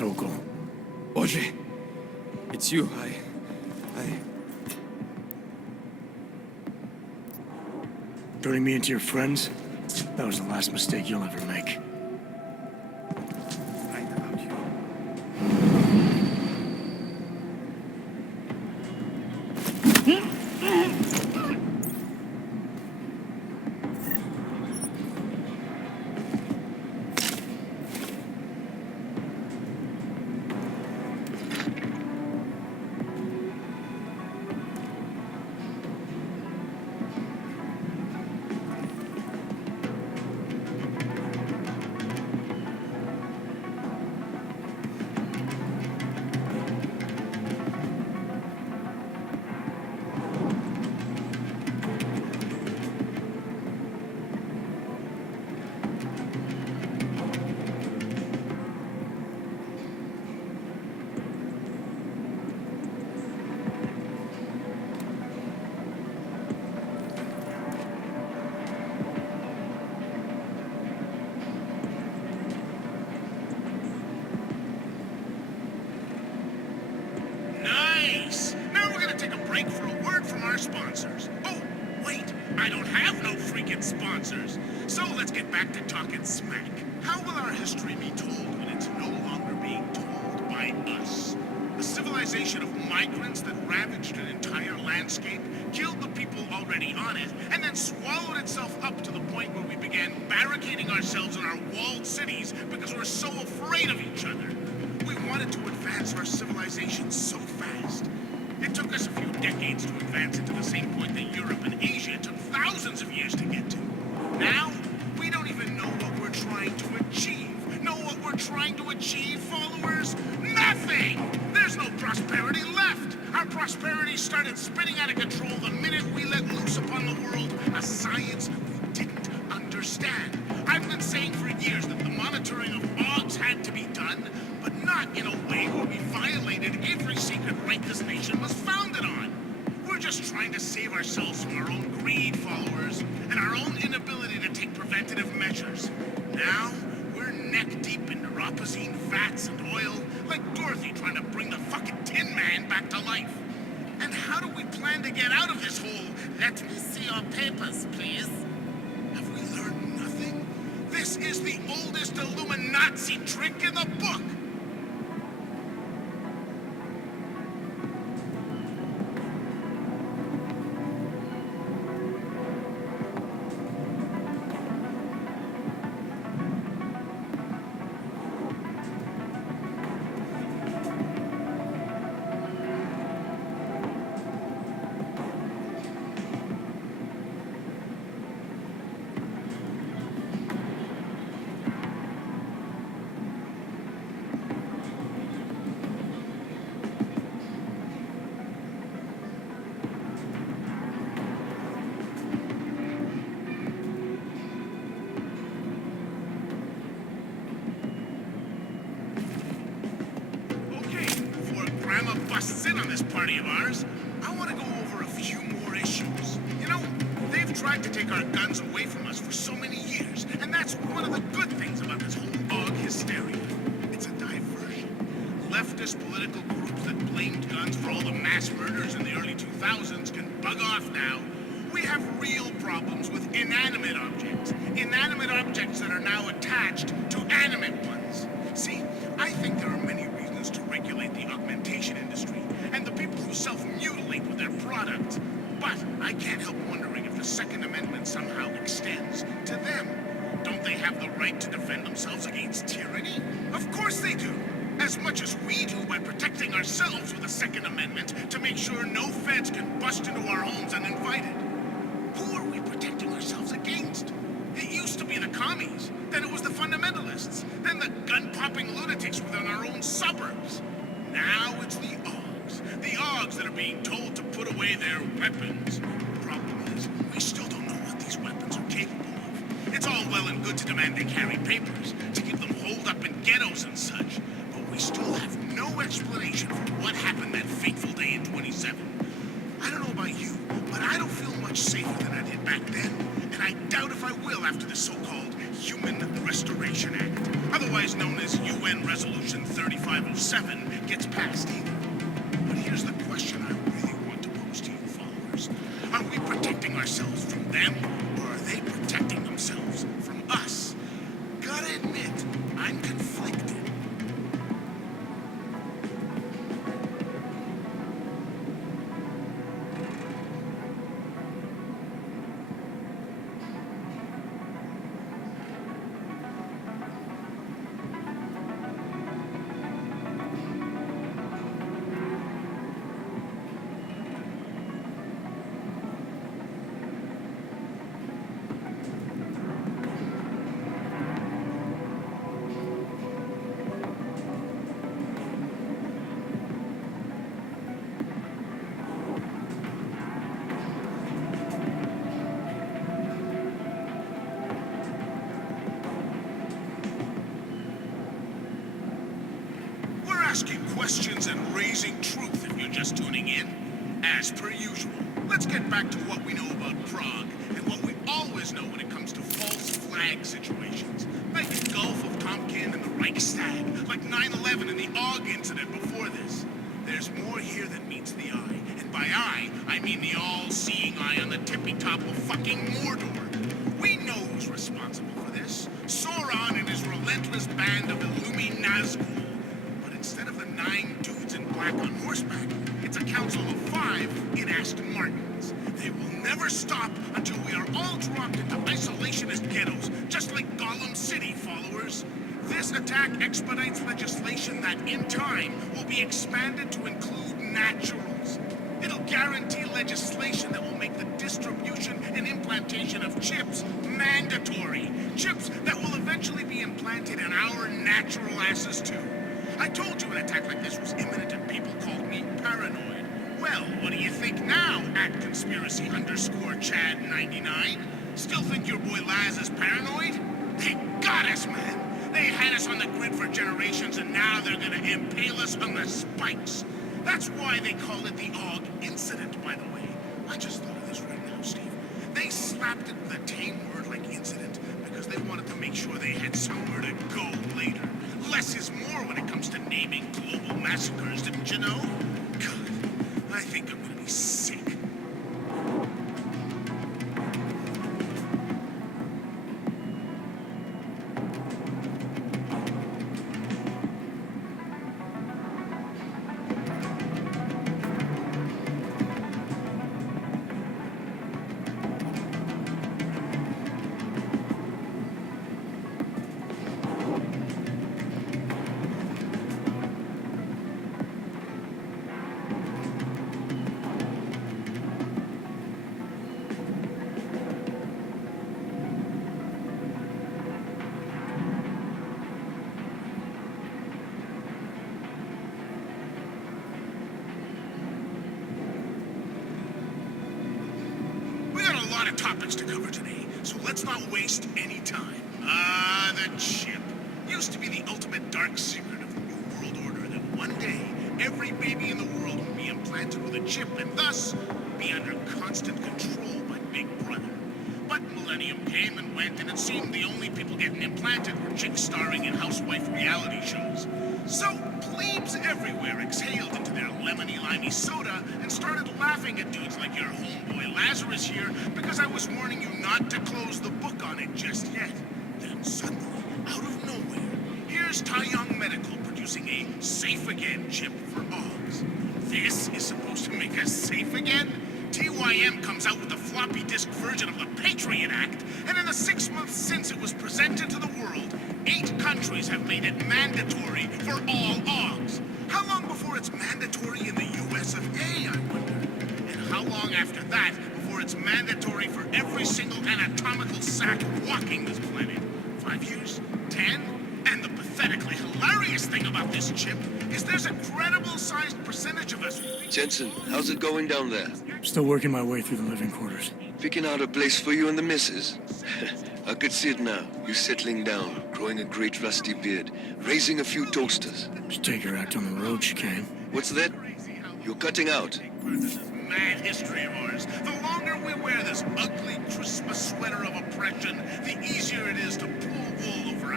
Sokol. Audrey, it's you. Turning me into your friends? That was the last mistake you'll ever make. Right about you. Nice! Now we're gonna take a break for a word from our sponsors. Oh, wait, I don't have no freaking sponsors. So let's get back to talking smack. How will our history be told when it's no longer being told by us? A civilization of migrants that ravaged an entire landscape, killed the people already on it, and then swallowed itself up to the point where we began barricading ourselves in our walled cities because we're so afraid of each other. We wanted to advance our civilization so fast. It took us a few decades to advance it to the same point that Europe and Asia took thousands of years to get to. Now, we don't even know what we're trying to achieve. Know what we're trying to achieve, followers? Nothing! There's no prosperity left! Our prosperity started spinning out of control the minute we let loose upon the world a science we didn't understand. I've been saying for years that the monitoring of logs had to be done, but not in a way where we violated every secret right this nation was founded on. We're just trying to save ourselves from our own greed, followers, and our own inability to take preventative measures. Now, we're neck-deep in neuropozyne fats and oil, like Dorothy trying to bring the fucking Tin Man back to life. And how do we plan to get out of this hole? Let me see your papers, please. Have we learned nothing? This is the oldest Illuminati trick in the book! Grandma busts in on this party of ours, I want to go over a few more issues. You know, they've tried to take our guns away from us for so many years, and that's one of the good things about this whole dog hysteria. It's a diversion. Leftist political groups that blamed guns for all the mass murders in the early 2000s can bug off now. We have real problems with inanimate objects. Inanimate objects that are now attached to animate ones. See, I think there are many reasons to regulate the augmentation industry and the people who self-mutilate with their products. But I can't help wondering if the Second Amendment somehow extends to them. Don't they have the right to defend themselves against tyranny? Of course they do. As much as we do by protecting ourselves with the Second Amendment to make sure no feds can bust into our homes uninvited. Who are we protecting ourselves against? It used to be the commies, then it was the fundamentalists, then the gun-popping lunatics within our own suburbs. Now it's the Augs that are being told to put away their weapons. Problem is, we still don't know what these weapons are capable of. It's all well and good to demand they carry papers, to keep them holed up in ghettos and such, but we still have no explanation for what happened that fateful day in 27. I don't know about you, but I don't feel much safer than I did back then, and I doubt if I will after the so-called human Restoration Act, otherwise known as UN Resolution 3507, gets passed either. But here's the question I really want to pose to you followers. Are we protecting ourselves from them, or are they protecting themselves from us? Gotta admit, I'm conflicted. Asking questions and raising truth if you're just tuning in. As per usual, let's get back to what we know about Prague and what we always know when it comes to false flag situations. Like the Gulf of Tonkin and the Reichstag, like 9/11 and the AUG incident before this. There's more here than meets the eye. And by eye, I mean the all-seeing eye on the tippy top of fucking Mordor. We know who's responsible for this. Sauron and his relentless band of Illumi Nazgul. Instead of the 9 dudes in black on horseback, it's a council of 5 in Aston Martins. They will never stop until we are all dropped into isolationist ghettos, just like Golem City, followers. This attack expedites legislation that, in time, will be expanded to include naturals. It'll guarantee legislation that will make the distribution and implantation of chips mandatory. Chips that will eventually be implanted in our natural asses, too. I told you an attack like this was imminent and people called me paranoid. Well, what do you think now, @conspiracy_Chad99? Still think your boy Laz is paranoid? They got us, man. They had us on the grid for generations and now they're gonna impale us on the spikes. That's why they call it the AUG incident, by the way. I just thought of this right now, Steve. They slapped it with a tame word like incident because they wanted to make sure they had somewhere to go later. Less is more when it comes to naming global massacres, didn't you know? God, I think I'm gonna be sick. Topics to cover today, so let's not waste any time. The chip. Used to be the ultimate dark secret of the New World Order that one day, every baby in the world would be implanted with a chip and thus be under constant control by Big Brother. But Millennium came and went, and it seemed the only people getting implanted were chicks starring in housewife reality shows. So, plebes everywhere exhaled into their lemony-limey soda and started laughing at dudes like your homeboy Lazarus here because I was warning you not to close the book on it just yet. Then suddenly, out of nowhere, here's Taiyang Medical producing a Safe Again chip for AUGs. This is supposed to make us safe again? TYM comes out with the floppy disk version of the Patriot Act, and in the 6 months since it was presented to the world, 8 countries have made it mandatory for all AUGs. How long before it's mandatory in the US of A, I wonder? And how long after that before it's mandatory for every single anatomical sack walking this planet? 5 years? 10? And the pathetically hilarious thing about this chip is there's a credible-sized percentage of us... Jensen, how's it going down there? Still working my way through the living quarters. Picking out a place for you and the missus. I could see it now. You settling down, growing a great rusty beard, raising a few toasters. Just take her out on the road, she came. What's that? You're cutting out. This mad history of ours. The longer we wear this ugly Christmas sweater of oppression, the easier it is to pull wool over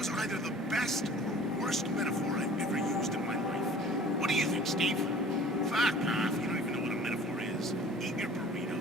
was either the best or worst metaphor I've ever used in my life. What do you think, Steve? Fuck off. You don't even know what a metaphor is. Eat your burrito.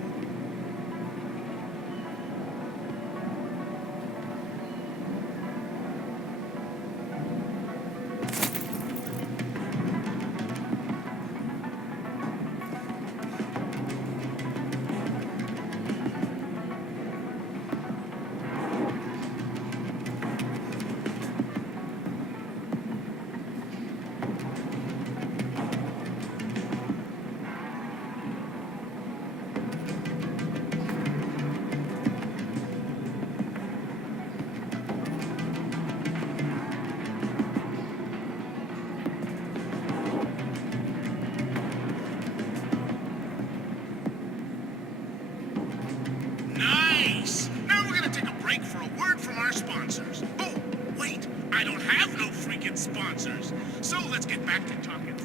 Nice! Now we're gonna take a break for a word from our sponsors. Oh, wait, I don't have no freaking sponsors. So let's get back to talking